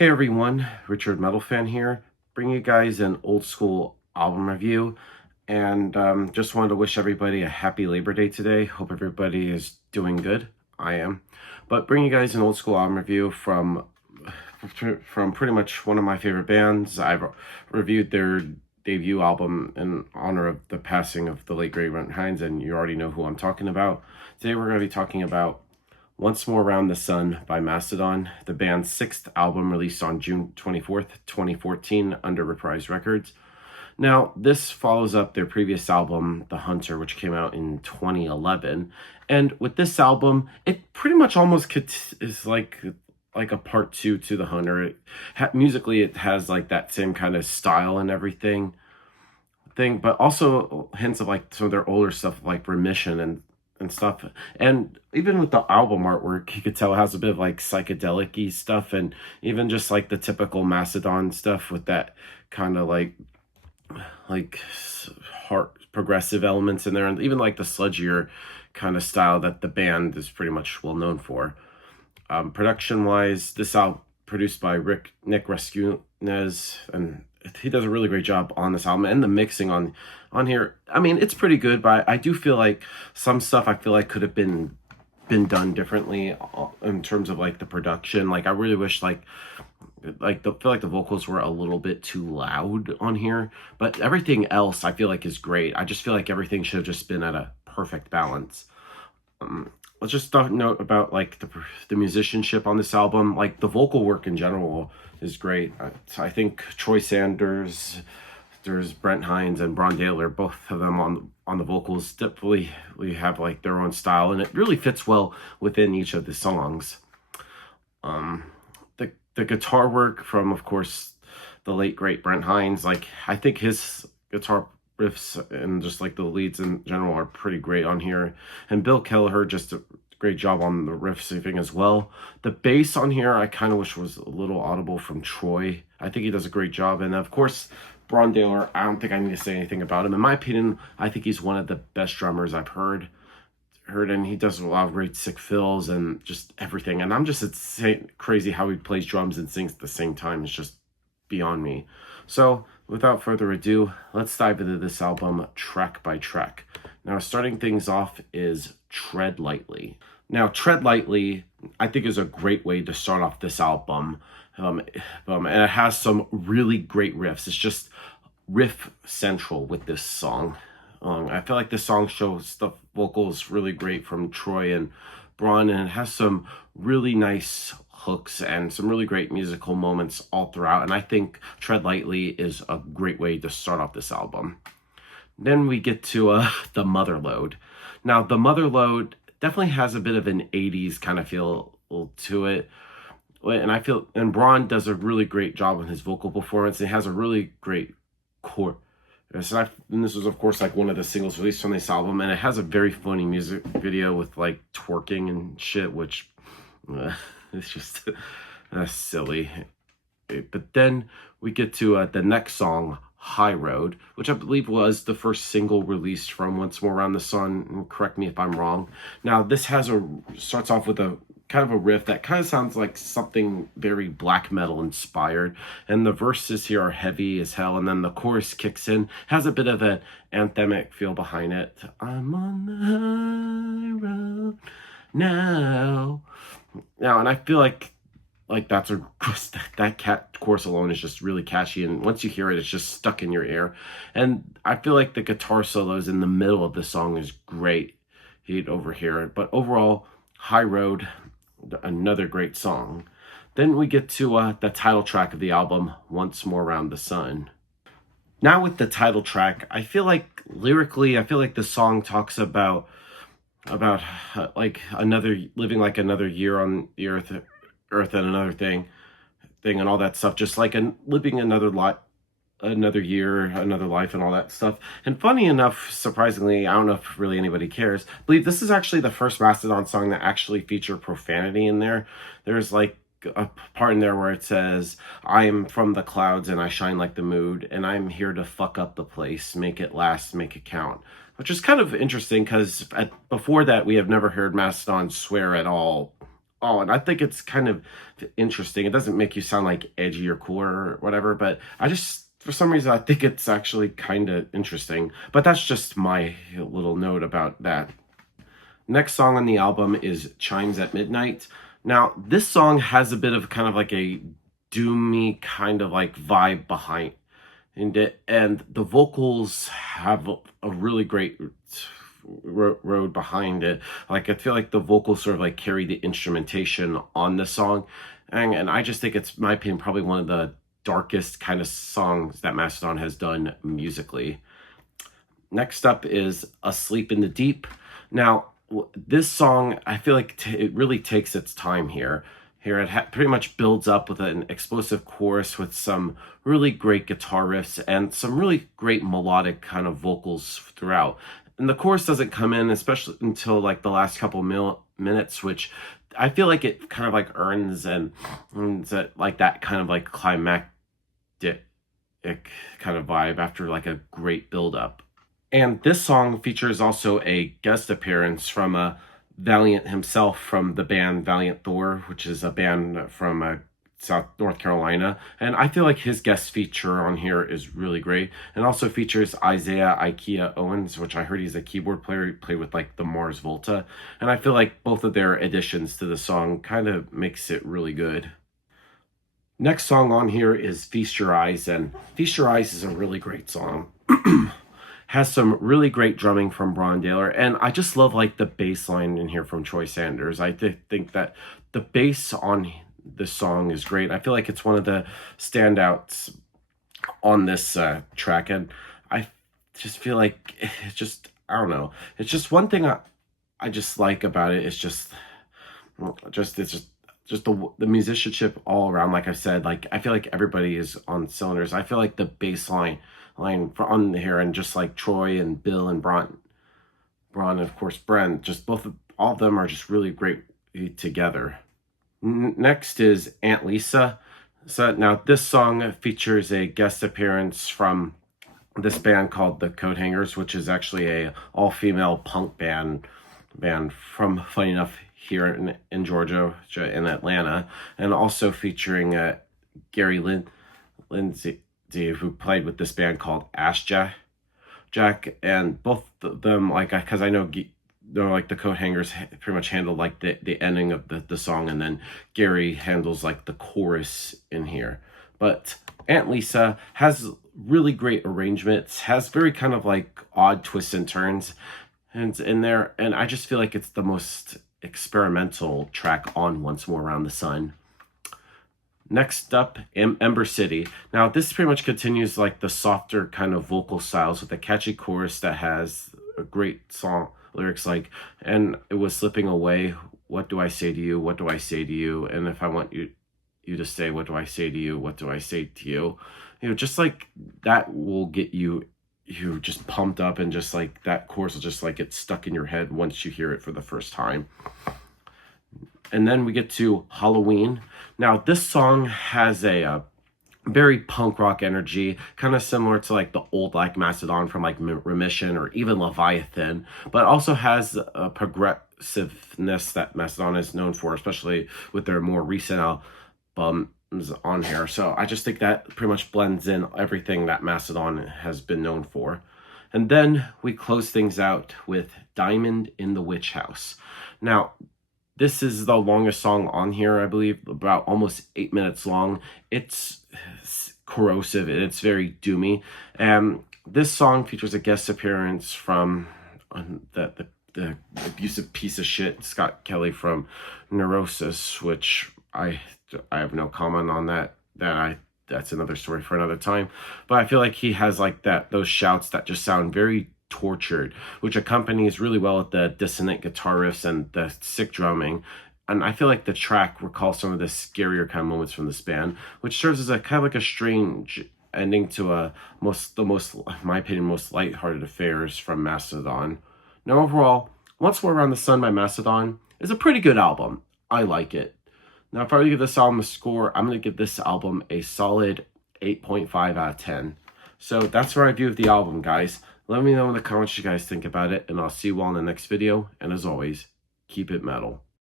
Hey everyone, Richard Metal Fan here, bringing you guys an old school album review, and just wanted to wish everybody a happy Labor Day today. Hope everybody is doing good. I am, but bringing you guys an old school album review from pretty much one of my favorite bands. I've reviewed their debut album in honor of the passing of the late great Brent Hinds, and you already know who I'm talking about. Today we're going to be talking about Once More Around the Sun by Mastodon, the band's sixth album released on June 24th, 2014 under Reprise Records. Now, this follows up their previous album, The Hunter, which came out in 2011. And with this album, it pretty much almost is like a part two to The Hunter. Musically, it has like that same kind of style and everything but also hints of like some of their older stuff like Remission and stuff. And even with the album artwork, you could tell it has a bit of like psychedelic-y stuff, and even just like the typical Mastodon stuff with that kind of like heart progressive elements in there, and even like the sludgier kind of style that the band is pretty much well known for. Production wise, this album produced by Nick Rescunes, and he does a really great job on this album, and the mixing on here. I mean, it's pretty good, but I do feel like some stuff I feel like could have been done differently in terms of like the production. Like I really wish feel like the vocals were a little bit too loud on here, but everything else I feel like is great. I just feel like everything should have just been at a perfect balance. Let's just note about like the musicianship on this album. Like the vocal work in general is great. I think Troy Sanders, there's Brent Hinds and Bron Daler, both of them on the vocals definitely have like their own style, and it really fits well within each of the songs. The guitar work from, of course, the late great Brent Hinds. Like I think his guitar riffs and just like the leads in general are pretty great on here, and Bill Kelleher just a great job on the riff thing as well. The bass on here I kind of wish was a little audible from Troy. I think he does a great job, and of course Bron Daler, I don't think I need to say anything about him. In my opinion, I think he's one of the best drummers I've heard, and he does a lot of great sick fills and just everything. And I'm just crazy how he plays drums and sings at the same time. It's just beyond me. So without further ado, let's dive into this album track by track. Now, starting things off is Tread Lightly. Now, Tread Lightly, I think, is a great way to start off this album. And it has some really great riffs. It's just riff central with this song. I feel like this song shows the vocals really great from Troy and Bron, and it has some really nice hooks and some really great musical moments all throughout. And I think Tread Lightly is a great way to start off this album. Then we get to the Mother Lode. Now, the Mother Lode definitely has a bit of an 80s kind of feel to it. And Bron does a really great job on his vocal performance. It has a really great chorus. And this was, of course, like one of the singles released from this album, and it has a very funny music video with like twerking and shit, which it's just silly. But then we get to the next song, High Road, which I believe was the first single released from Once More Around the Sun. Correct me if I'm wrong. Now, this starts off with a kind of a riff that kind of sounds like something very black metal inspired, and the verses here are heavy as hell, and then the chorus kicks in, has a bit of an anthemic feel behind it. I'm on the high road now, and I feel like that's that chorus alone is just really catchy, and once you hear it, it's just stuck in your ear. And I feel like the guitar solos in the middle of the song is great. You'd overhear it, but overall, High Road, another great song. Then we get to the title track of the album, Once More Around the Sun. Now with the title track, I feel like lyrically, the song talks about like living like another year on the earth and another thing and all that stuff, just like living another year, another life, and all that stuff. And funny enough, surprisingly, I don't know if really anybody cares, I believe this is actually the first Mastodon song that actually featured profanity in there. There's like a part in there where it says, I'm from the clouds and I shine like the moon, and I'm here to fuck up the place, make it last, make it count. Which is kind of interesting, because before that we have never heard Mastodon swear at all Oh, and I think it's kind of interesting. It doesn't make you sound like edgy or cool or whatever, but I just, for some reason, I think it's actually kind of interesting. But that's just my little note about that. Next song on the album is Chimes at Midnight. Now, this song has a bit of kind of like a doomy kind of like vibe behind it, and the vocals have a really great road behind it. Like, I feel like the vocals sort of like carry the instrumentation on the song, and I just think it's, in my opinion, probably one of the darkest kind of songs that Mastodon has done musically. Next up is Asleep in the Deep. Now, this song, I feel like it really takes its time here. Here it pretty much builds up with an explosive chorus with some really great guitar riffs and some really great melodic kind of vocals throughout. And the chorus doesn't come in, especially until like the last couple minutes, which I feel like it kind of like earns like that kind of like climactic kind of vibe after like a great build up. And this song features also a guest appearance from Valiant himself from the band Valiant Thor, which is a band from South North Carolina. And I feel like his guest feature on here is really great. And also features Isaiah Ikea Owens, which I heard he's a keyboard player. He played with like the Mars Volta. And I feel like both of their additions to the song kind of makes it really good. Next song on here is Feast Your Eyes. And Feast Your Eyes is a really great song. Has some really great drumming from Bron Daler, and I just love like the bass line in here from Troy Sanders. I think that the bass on this song is great. I feel like it's one of the standouts on this track, and I just feel like it's just, I don't know. It's just one thing I just like about it. It's just the musicianship all around. Like I said, like I feel like everybody is on cylinders. I feel like the bass line on here, and just like Troy and Bill and Braun, and of course Brent, just all of them are just really great together. Next is Aunt Lisa. So now this song features a guest appearance from this band called the Coat Hangers, which is actually a all-female punk band from, funny enough, here in Georgia, in Atlanta, and also featuring Gary Lindsay, who played with this band called Ash Jack, and both of them, like, because I know they're like the Coat Hangers pretty much handle like the ending of the song, and then Gary handles like the chorus in here. But Aunt Lisa has really great arrangements, has very kind of like odd twists and turns, and in there, and I just feel like it's the most experimental track on Once More Around the Sun. Next up, Ember City. Now, this pretty much continues like the softer kind of vocal styles with a catchy chorus that has a great song lyrics like, and it was slipping away. What do I say to you? What do I say to you? And if I want you to say, what do I say to you? What do I say to you? You know, just like that will get you just pumped up, and just like that chorus will just like get stuck in your head once you hear it for the first time. And then we get to Halloween. Now, this song has a very punk rock energy, kind of similar to like the old like Mastodon from like Remission or even Leviathan, but also has a progressiveness that Mastodon is known for, especially with their more recent albums on here. So I just think that pretty much blends in everything that Mastodon has been known for. And then we close things out with Diamond in the Witch House. Now, this is the longest song on here, I believe, about almost 8 minutes long. It's corrosive and it's very doomy. This song features a guest appearance from the abusive piece of shit Scott Kelly from Neurosis, which I have no comment on that. That's another story for another time. But I feel like he has like those shouts that just sound very tortured, which accompanies really well with the dissonant guitar riffs and the sick drumming. And I feel like the track recalls some of the scarier kind of moments from this band, which serves as a kind of like a strange ending to in my opinion, most lighthearted affairs from Mastodon. Now, overall, Once More Around the Sun by Mastodon is a pretty good album. I like it. Now, if I were to give this album a score, I'm going to give this album a solid 8.5 out of 10. So that's my review of the album, guys. Let me know in the comments what you guys think about it, and I'll see you all in the next video. And as always, keep it metal.